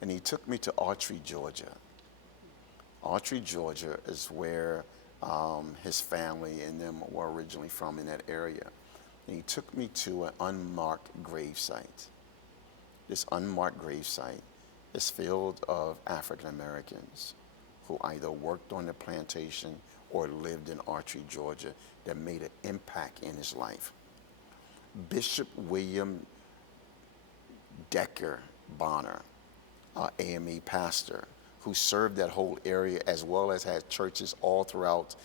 And he took me to Autry, Georgia. Autry, Georgia is where his family and them were originally from in that area. And he took me to an unmarked grave site. This unmarked grave site is filled of African Americans who either worked on the plantation or lived in Autry, Georgia, that made an impact in his life. Bishop William Decker Bonner, AME pastor, who served that whole area as well as had churches all throughout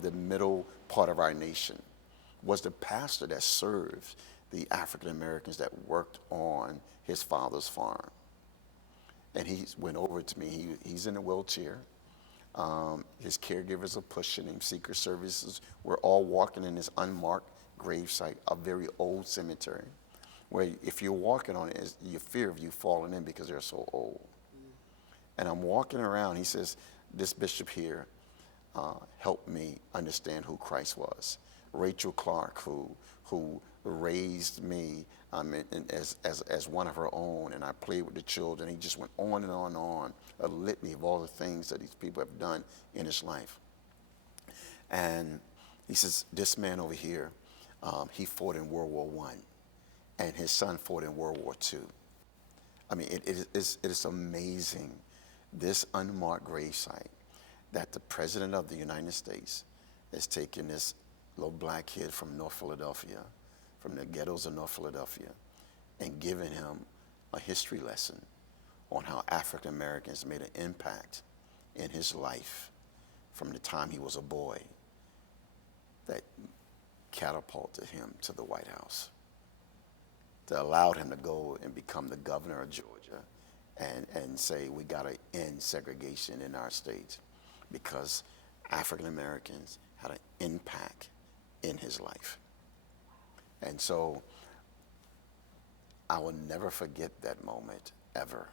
the middle part of our nation, was the pastor that served the African Americans that worked on his father's farm. And he went over to me. He's in a wheelchair. His caregivers are pushing him. Secret Services. We're all walking in this unmarked gravesite, a very old cemetery, where if you're walking on it, you fear of you falling in because they're so old. And I'm walking around. He says, "This bishop here helped me understand who Christ was." Rachel Clark, who raised me as one of her own, and I played with the children. He just went on and on and on, a litany of all the things that these people have done in his life. And he says, "This man over here, he fought in World War I, and his son fought in World War II." I mean, it is amazing, this unmarked gravesite, that the President of the United States is taking this little black kid from North Philadelphia, from the ghettos of North Philadelphia, and giving him a history lesson on how African Americans made an impact in his life from the time he was a boy that catapulted him to the White House, that allowed him to go and become the governor of Georgia and say, we got to end segregation in our state, because African Americans had an impact in his life. And so I will never forget that moment, ever.